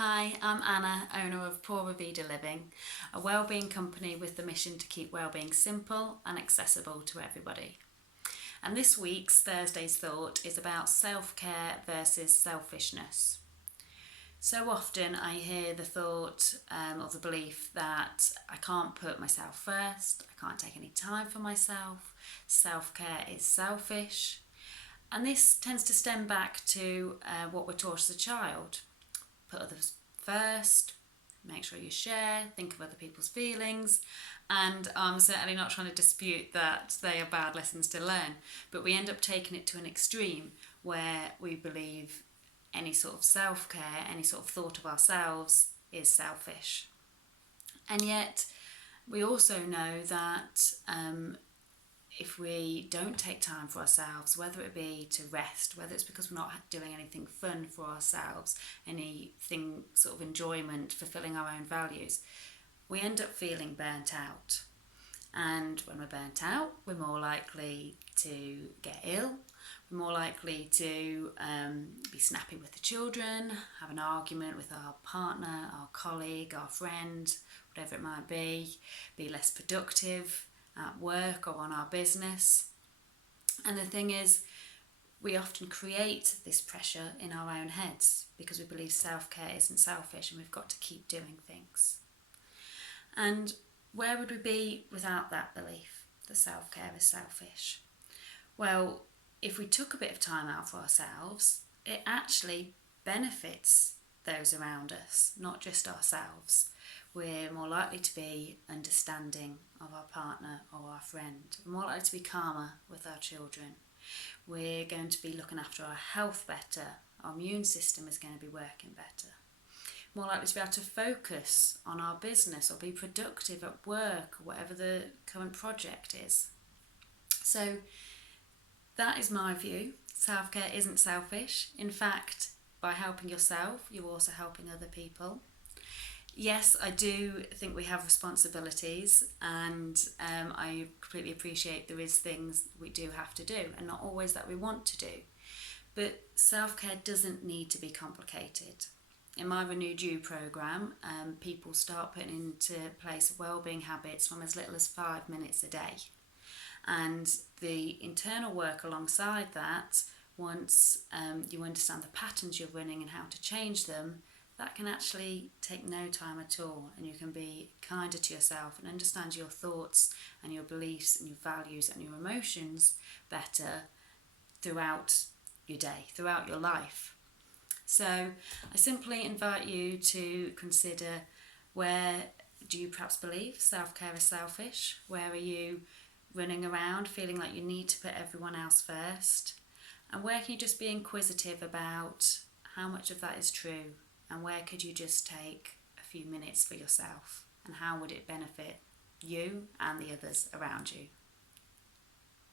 Hi, I'm Anna, owner of Pura Vida Living, a wellbeing company with the mission to keep wellbeing simple and accessible to everybody. And this week's Thursday's thought is about self-care versus selfishness. So often I hear the thought or the belief that I can't put myself first, I can't take any time for myself, self-care is selfish. And this tends to stem back to what we're taught as a child. Put others first, make sure you share, think of other people's feelings, and I'm certainly not trying to dispute that they are bad lessons to learn, but we end up taking it to an extreme where we believe any sort of self-care, any sort of thought of ourselves is selfish. And yet we also know that if we don't take time for ourselves, whether it be to rest, whether it's because we're not doing anything fun for ourselves, anything sort of enjoyment, fulfilling our own values, we end up feeling burnt out. And when we're burnt out, we're more likely to get ill, we're more likely to be snappy with the children, have an argument with our partner, our colleague, our friend, whatever it might be less productive at work or on our business. And the thing is, we often create this pressure in our own heads because we believe self-care isn't selfish and we've got to keep doing things. And where would we be without that belief that self-care is selfish? Well, if we took a bit of time out for ourselves, it actually benefits those around us, not just ourselves. We're more likely to be understanding of our partner or our friend. We're more likely to be calmer with our children. We're going to be looking after our health better. Our immune system is going to be working better. More likely to be able to focus on our business or be productive at work or whatever the current project is. So that is my view. Self-care isn't selfish. In fact, by helping yourself, you're also helping other people. Yes, I do think we have responsibilities, and I completely appreciate there is things we do have to do, and not always that we want to do. But self-care doesn't need to be complicated. In my Renewed You programme, people start putting into place wellbeing habits from as little as 5 minutes a day. And the internal work alongside that, once you understand the patterns you're running and how to change them, that can actually take no time at all, and you can be kinder to yourself and understand your thoughts and your beliefs and your values and your emotions better throughout your day, throughout your life. So I simply invite you to consider, where do you perhaps believe self-care is selfish? Where are you running around feeling like you need to put everyone else first? And where can you just be inquisitive about how much of that is true? And where could you just take a few minutes for yourself? And how would it benefit you and the others around you?